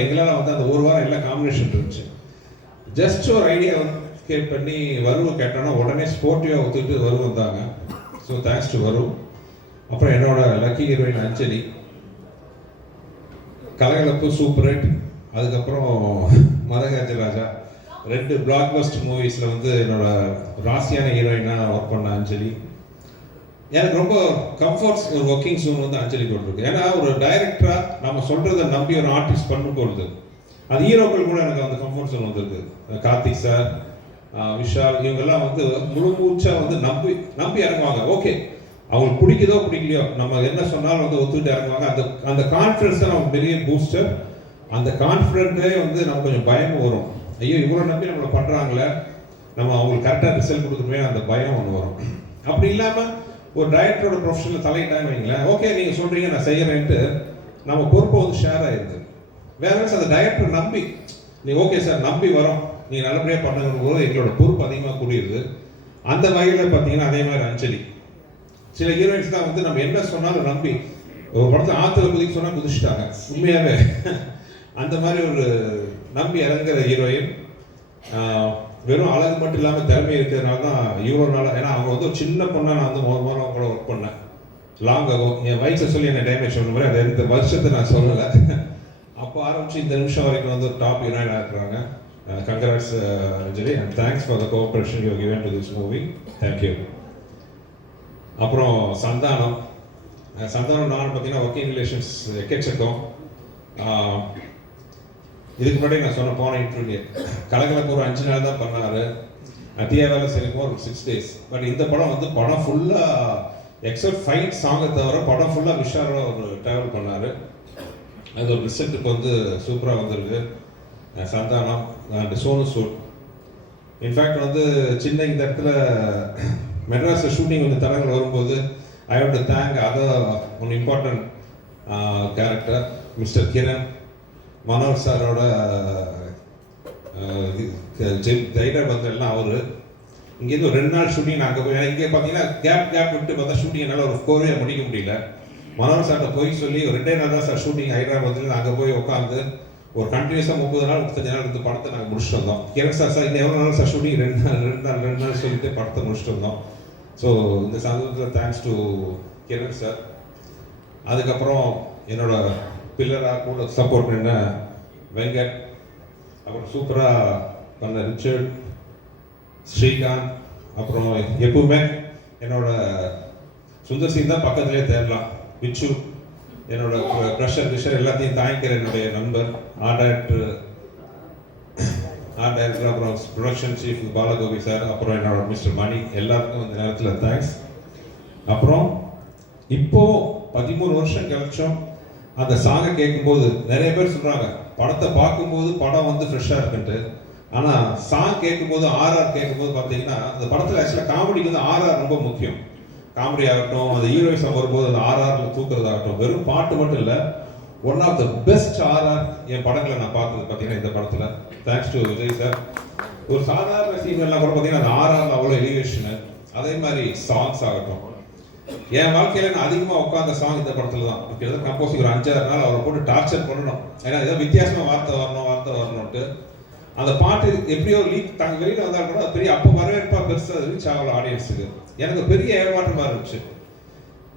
எங்களால் வந்து அந்த ஒரு வாரம் எல்லாம் காம்பினேஷன் இருந்துச்சு. ஜஸ்ட் ஒரு ஐடியா கேட் பண்ணி வருவ கேட்டோன்னா உடனே ஸ்போர்ட்டிவாக ஒத்துக்கிட்டு வருவ வந்தாங்க. ஸோ தேங்க்ஸ் டு வரும் அப்புறம் என்னோட லக்கி ஹீரோயின் அஞ்சலி. கலகலப்பு சூப்பர் ஹிட் அதுக்கப்புறம் மதகாஜ ராஜா. ரெண்டு பிளாக் பஸ்ட் மூவிஸில் வந்து என்னோட ராசியான ஹீரோயினாக ஒர்க் பண்ண அஞ்சலி. எனக்கு ரொம்ப கம்ஃபர்ட்ஸ் ஒரு ஒர்க்கிங் சூன் வந்து அஞ்சலி கொண்டிருக்கு ஏன்னா ஒரு டைரக்டராக நம்ம சொல்றதை நம்பி ஒரு ஆர்டிஸ்ட் பண்ணும் பொழுது அது ஹீரோக்கள் கூட எனக்கு அந்த கம்ஃபர்ட் சோன் வந்திருக்கு. கார்த்திக் சார் விஷால் இவங்கெல்லாம் வந்து முழு மூச்சா வந்து நம்பி நம்பி இறங்குவாங்க. ஓகே அவங்களுக்கு பிடிக்குதோ பிடிக்கலையோ நம்ம என்ன சொன்னாலும் வந்து ஒத்துக்கிட்டு இறங்குவாங்க. அந்த அந்த கான்ஃபிடன்ஸ் தான் நமக்கு பெரிய பூஸ்டர் அந்த கான்ஃபிடென்ட்லேயே வந்து நம்ம கொஞ்சம் பயம் வரும். ஐயோ இவ்வளோ நம்பி நம்மளை பண்ணுறாங்களே நம்ம அவங்களுக்கு கரெக்டாக ரிசல்ட் கொடுத்துருமே அந்த பயம் ஒன்று வரும். அப்படி இல்லாமல் ஒரு டைரக்டரோட ப்ரொஃபஷனில் தலையிட்டாங்க வைங்களேன். ஓகே நீங்கள் சொல்கிறீங்க நான் செய்கிறேன்ட்டு நம்ம பொறுப்பை வந்து ஷேர் ஆயிடுது. வேற அந்த டைரக்டர் நம்பி நீ ஓகே சார் நம்பி வரோம். நீங்கள் நல்லபடியாக பண்ணுங்க போது எங்களோட பொறுப்பு அதிகமாக கூடியிருது அந்த வகையில் பார்த்தீங்கன்னா அதே மாதிரி அஞ்சலி. சில ஹீரோயின்ஸ் தான் வந்து நம்ம என்ன சொன்னாலும் நம்பி ஒரு படத்தை ஆற்றுல குதிக்க சொன்னால் குதிச்சுட்டாங்க. உண்மையாகவே அந்த மாதிரி ஒரு நம்பி இறங்குற ஹீரோயின் வெறும் அழகு மட்டும் இல்லாமல் திறமை இருக்கிறதுனால தான் இவ்வளோ நாள் ஏன்னா அவங்க வந்து ஒரு சின்ன பொண்ணாக நான் வந்து முதல் முதல்ல கூட ஒர்க் பண்ணேன். லாங் ஆகும் என் வயசை சொல்லி என்ன டேமேஜ் பண்ண அது இந்த வருஷத்தை நான் சொல்லலை. அப்போ ஆரம்பிச்சு இந்த நிமிஷம் வரைக்கும் வந்து டாப் யுனைட் ஆகிறாங்க congrats Anjali and thanks for the cooperation you given to this movie thank you அப்புறம் சந்தானம். Uh, சந்தானம் நான் பார்த்தீங்கன்னா ஒர்க்கிங் ரிலேஷன்ஸ் எக்கச்சக்கம். Uh, இதுக்கு முன்னாடி நான் சொன்ன போன இன்டர்வியூ கலகலப்பு ஒரு அஞ்சு நாள் தான் பண்ணார். அத்தியா வேலை செய்யும் ஒரு சிக்ஸ் டேஸ் பட் இந்த படம் வந்து படம் ஃபுல்லாக எக்ஸப்ட் ஃபைட் சாங்கை தவிர படம் ஃபுல்லாக விஷாரோட ஒரு ட்ராவல் பண்ணார். அது ஒரு ரிசல்ட்டுக்கு வந்து சூப்பராக வந்திருக்கு. Santhanam and Sonu Sood. In fact வந்து சின்ன இந்த இடத்துல மெட்ராஸில் ஷூட்டிங் கொஞ்சம் தடங்கள் வரும்போது I have to thank other one important character mister Kiran Manor சாரோட டைரக்டர் வந்து எல்லாம் அவர். இங்கேருந்து ஒரு ரெண்டு நாள் ஷூட்டிங் நாங்கள் போய் இங்கே பார்த்தீங்கன்னா கேப் கேப் விட்டு பார்த்தா ஷூட்டிங் என்னால் ஒரு கோவையாக முடிக்க முடியல. மனோர் சார்கிட்ட போய் சொல்லி ஒரு ரெண்டே நாள் தான் சார் ஷூட்டிங் ஹைதராபாத்தில் அங்கே போய் உட்காந்து ஒரு கண்டினியூஸாக முப்பது நாள் முப்பத்தஞ்சு நாள் இந்த படத்தை நாங்கள் முடிச்சுட்டு வந்தோம். கிரண் சார் சார் இன்னும் எவ்வளோ நாள் சார் ஷூட்டிங் ரெண்டு நாள் ரெண்டு நாள் ரெண்டு நாள் சொல்லிட்டு படத்தை முடிச்சுட்டு வந்தோம். ஸோ இந்த சந்தர்ப்பத்தில் தேங்க்ஸ் டு கிரண் சார் அதுக்கப்புறம் என்னோட பில்லராக கூட சப்போர்ட் பண்ண வெங்கட் அப்புறம் சூப்பராக பண்ண ரிச்சர்ட் ஸ்ரீகாந்த் அப்புறம் எப்பவுமே என்னோட சுந்தர் சிங் தான் பக்கத்துலேயே தேடலாம் விச்சு என்னோட ப்ரெஷர் ப்ரெஷர் எல்லாத்தையும் தாங்கிக்கிற என்னுடைய நண்பர் ஆர்ட் டேரக்டர் ஆர்ட் டைரக்டர் அப்புறம் ப்ரொடக்ஷன் சீஃப் பாலகோபி சார் அப்புறம் என்னோட மிஸ்டர் மணி எல்லாருக்கும் இந்த நேரத்தில் தேங்க்ஸ் அப்புறம் இப்போ பதிமூணு வருஷம் கழிச்சோம் அந்த சாங்கை கேட்கும்போது நிறைய பேர் சொல்கிறாங்க படத்தை பார்க்கும்போது படம் வந்து ஃப்ரெஷ்ஷாக இருக்குன்ட்டு. ஆனால் சாங் கேட்கும்போது ஆர்ஆர் கேட்கும்போது பார்த்தீங்கன்னா அந்த படத்தில் ஆக்சுவலாக காமெடிக்கு வந்து ஆர்ஆர் ரொம்ப முக்கியம். காமெடி ஆகட்டும் அந்த ஹீரோயிசம் வரும்போது அந்த ஆர்ஆர்ல தூக்குறதாகட்டும் வெறும் பாட்டு மட்டும் இல்லை one of the best RR என் படங்களை நான் பார்த்தது பார்த்தீங்கன்னா இந்த படத்தில். தேங்க்ஸ் டு விஜய் சார் ஒரு சாதாரண சீன்லாம் கூட பார்த்தீங்கன்னா அந்த ஆர்ஆர் அவ்வளோ எலிவேஷனு அதே மாதிரி சாங்ஸ் ஆகட்டும். என் வாழ்க்கையில நான் அதிகமாக உட்காந்த சாங் இந்த படத்தில் தான். கிட்டத்தட்ட கம்போசிங் ஒரு அஞ்சாறு நாள் அவரை போட்டு டார்ச்சர் பண்ணணும். ஏன்னா ஏதோ வித்தியாசமாக வார்த்தை வரணும் வார்த்தை வரணும்ட்டு அந்த பாட்டு எப்படியோ லீக் தாங்க வெளியில் வந்தால் கூட அது பெரிய அப்போ வரவேற்பாக பெருசாக ரீச் ஆகல ஆடியன்ஸுக்கு எனக்கு பெரிய ஏமாற்றமாக இருந்துச்சு.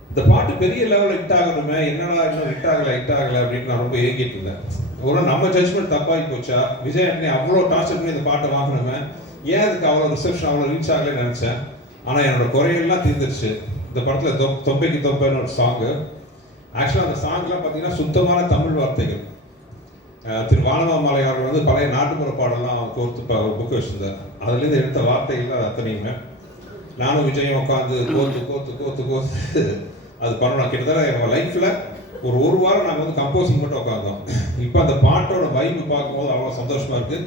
இந்த பாட்டு பெரிய லெவலில் ஹிட் ஆகணுமே என்னடா இன்னும் ஹிட் ஆகலை ஹிட் ஆகலை அப்படின்னு நான் ரொம்ப ஏங்கிட்டு இருந்தேன். ஒரு நம்ம ஜட்மெண்ட் தப்பாகி போச்சா? விஜய் ஆண்டனி அவ்வளோ டார்ச்சர் பண்ணி இந்த பாட்டை வாங்கணுமே ஏன் அதுக்கு அவ்வளோ ரிசப்ஷன் அவ்வளோ ரீச் ஆகலன்னு நினச்சேன். ஆனால் என்னோட குறையெல்லாம் தீர்ந்துருச்சு. இந்த படத்தில் தொ- தொப்பைக்கு தொப்பைன்னு ஒரு சாங்கு ஆக்சுவலாக அந்த சாங்லாம் பார்த்தீங்கன்னா சுத்தமான தமிழ் வார்த்தைகள். திரு வானவா அவர்கள் வந்து பழைய நாட்டுப்புற பாடலாம் கோர்த்து புக்கு வச்சிருந்தார். அதுலேருந்து எடுத்த வார்த்தைகள் அது அத்தனையுமே. நானும் விஜயம் உட்காந்து கோர்த்து கோர்த்து கோர்த்து கோர்த்து அது பண்ணணும். கிட்டத்தட்ட எங்கள் லைஃப்பில் ஒரு ஒரு வாரம் நாங்கள் வந்து கம்போசிங் மட்டும் உட்காந்தோம் இப்போ அந்த பாட்டோட வைப்பு பார்க்கும்போது அவ்வளோ சந்தோஷமாக இருக்குது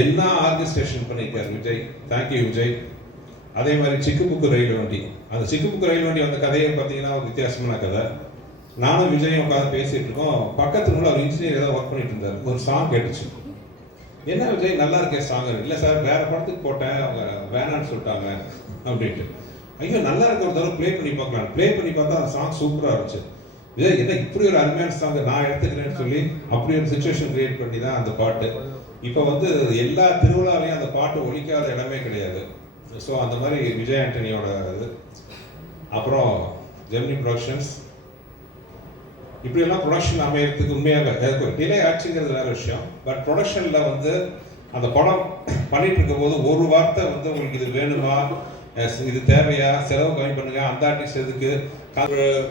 என்ன ஆர்கஸ்ட்ரேஷன் பண்ணியிருக்காரு விஜய்? தேங்க்யூ விஜய். அதே மாதிரி சிக்குபுக்கு ரயில் வண்டி. அந்த சிக்குபுக்கு ரயில் வண்டி அந்த கதையை பார்த்தீங்கன்னா ஒரு வித்தியாசமான கதை. நானும் விஜயும் உட்காந்து பேசிட்டு இருக்கோம். பக்கத்துல உள்ள ஒரு இன்ஜினியர் ஏதாவது ஒர்க் பண்ணிட்டு இருந்தார். ஒரு சாங் கேட்டுச்சு. என்ன விஜய் நல்லா இருக்கே சாங் இல்லை சார் வேற படத்துக்கு போட்டேன். அவங்க வேணான்னு சொல்லிட்டாங்க அப்படின்ட்டு. ஐயோ நல்லா இருக்க ஒரு தடவை ப்ளே பண்ணி பார்க்கலாம். ப்ளே பண்ணி பார்த்தா அந்த சாங் சூப்பராக இருந்துச்சு. விஜய் என்ன இப்படி ஒரு அருமையான சாங் நான் எடுத்துக்கிறேன்னு சொல்லி அப்படி ஒரு சுச்சுவேஷன் கிரியேட் பண்ணி தான் அந்த பாட்டு. இப்போ வந்து எல்லா திருவிழாலையும் அந்த பாட்டு ஒழிக்காத இடமே கிடையாது. ஸோ அந்த மாதிரி விஜய் ஆண்டனியோட இது. அப்புறம் ஜெமினி ப்ரொடக்ஷன்ஸ் இப்படியெல்லாம் ப்ரொடக்ஷன் அமையறதுக்கு உண்மையாக டிலே ஆச்சுங்கிறது வேற விஷயம். பட் ப்ரொடக்ஷனில் வந்து அந்த படம் பண்ணிட்டு இருக்கும்போது ஒரு வார்த்தை வந்து உங்களுக்கு இது வேணுமா? இது தேவையா? செலவு கம்மி பண்ணுங்க. அந்த ஆர்டிஸ்ட் எதுக்கு?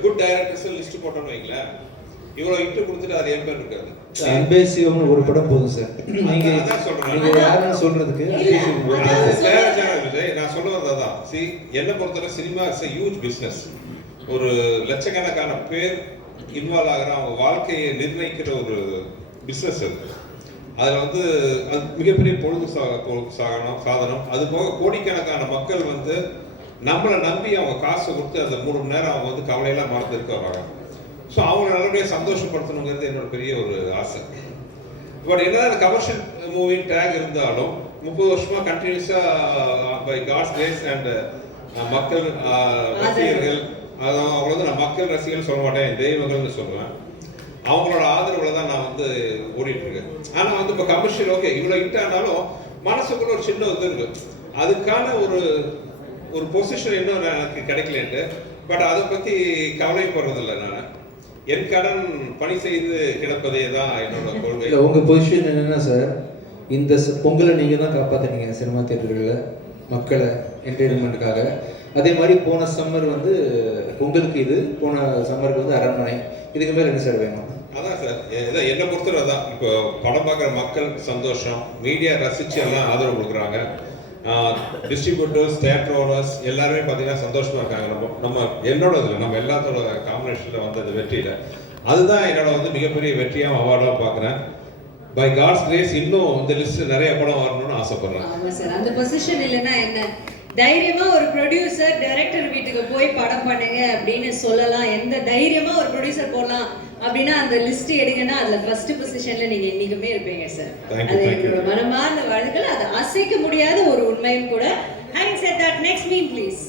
குட் டைரக்டர்ஸ் லிஸ்ட் போட்டோம்னு வைங்களேன். இவ்வளோ இட்டு கொடுத்துட்டு அது என் பேர் இருக்காது. அன்பே சிவம்னு ஒரு படம் போதும் சார் நீங்க அதான் சொல்றேன். நீங்க யாருன்னு சொல்றதுக்கு? நான் சொல்ல வந்தது தான் சி என்னை பொறுத்தவரை சினிமா இஸ் ஹியூஜ் பிஸ்னஸ் ஒரு லட்சக்கணக்கான பேர் இன்வால்வ் ஆகிற அவங்க வாழ்க்கையை நிர்ணயிக்கிற ஒரு பிஸ்னஸ் அது. அதில் வந்து அது மிகப்பெரிய பொழுது சா சாகனம் சாதனம். அது போக கோடிக்கணக்கான மக்கள் வந்து நம்மளை நம்பி அவங்க காசு கொடுத்து அந்த மூணு மணி நேரம் அவங்க வந்து கவலையெல்லாம் மறந்து இருக்க வராங்க. ஸோ அவங்கள நல்லபடியாக சந்தோஷப்படுத்தணுங்கிறது என்னோட பெரிய ஒரு ஆசை. பட் என்னதான் இந்த கமர்ஷியல் மூவின் டேக் இருந்தாலும் முப்பது வருஷமா கண்டினியூஸா பை காட்ஸ் கிரேஸ் அண்ட் மக்கள் ரசிகர்கள் அதான் அவங்கள வந்து நான் மக்கள் ரசிகன் சொல்ல மாட்டேன் தெய்வங்கள்னு சொல்லுவேன் அவங்களோட ஆதரவுல தான் நான் வந்து ஓடிட்டு இருக்கேன் ஆனா வந்து இப்போ கமர்ஷியல் ஓகே இவ்வளோ ஹிட் ஆனாலும் மனசுக்குள்ள ஒரு சின்ன இது இருக்கு. அதுக்கான ஒரு ஒரு பொசிஷன் இன்னும் எனக்கு கிடைக்கலன்ட்டு பட் அதை பத்தி கவலைப்படுறதில்லை நான். என் கடன் பணி செய்து கிடப்பதே தான் என்னோட கொள்கை. இல்லை உங்க பொசிஷன் என்னன்னா சார் இந்த பொங்கலை நீங்க தான் காப்பாத்துனீங்க சினிமா தேட்டர்களில் மக்களை என்டர்டைன்மெண்ட்டுக்காக அதே மாதிரி போன சம்மர் வந்து பொங்கலுக்கு இது போன சம்மருக்கு வந்து அரண்மனை. இதுக்கு மேல என்ன சார் வேணும்? அதான் சார் இதான் என்னை பொறுத்தவரை தான் இப்போ படம் பார்க்குற மக்கள் சந்தோஷம் மீடியா ரசிச்சு எல்லாம் ஆதரவு கொடுக்குறாங்க. டிஸ்ட்ரிபியூட்டர்ஸ் தேட்டர் ஓனர்ஸ் எல்லாருமே பார்த்தீங்கன்னா சந்தோஷமா இருக்காங்க. நம்ம நம்ம என்னோட இதில் நம்ம எல்லாத்தோட காம்பினேஷனில் வந்த இந்த வெற்றியில் அதுதான் என்னோட வந்து மிகப்பெரிய வெற்றியாக அவார்டாக பார்க்குறேன். பை காட்ஸ் கிரேஸ் இன்னும் இந்த லிஸ்ட் நிறைய படம் வரணும்னு ஆசைப்படுறேன். ஆமா சார் அந்த பொசிஷன் இல்லைன்னா என்ன? தைரியமா ஒரு ப்ரொடியூசர் டைரக்டர் வீட்டுக்கு போய் படம் பண்ணுங்க அப்படின்னு சொல்லலாம். எந்த தைரியமா ஒரு ப்ரொடியூசர் போடலாம் அப்படின்னா அந்த லிஸ்ட் எடுங்கன்னா அதுல ஃபர்ஸ்ட் பொசிஷன்ல நீங்க என்னைக்குமே இருப்பீங்க சார் Thank you, அது thank you. எங்களோட மனமார்ந்த வாழ்கள் அது அசைக்க முடியாத ஒரு உண்மையும் கூட. Having said that next mean please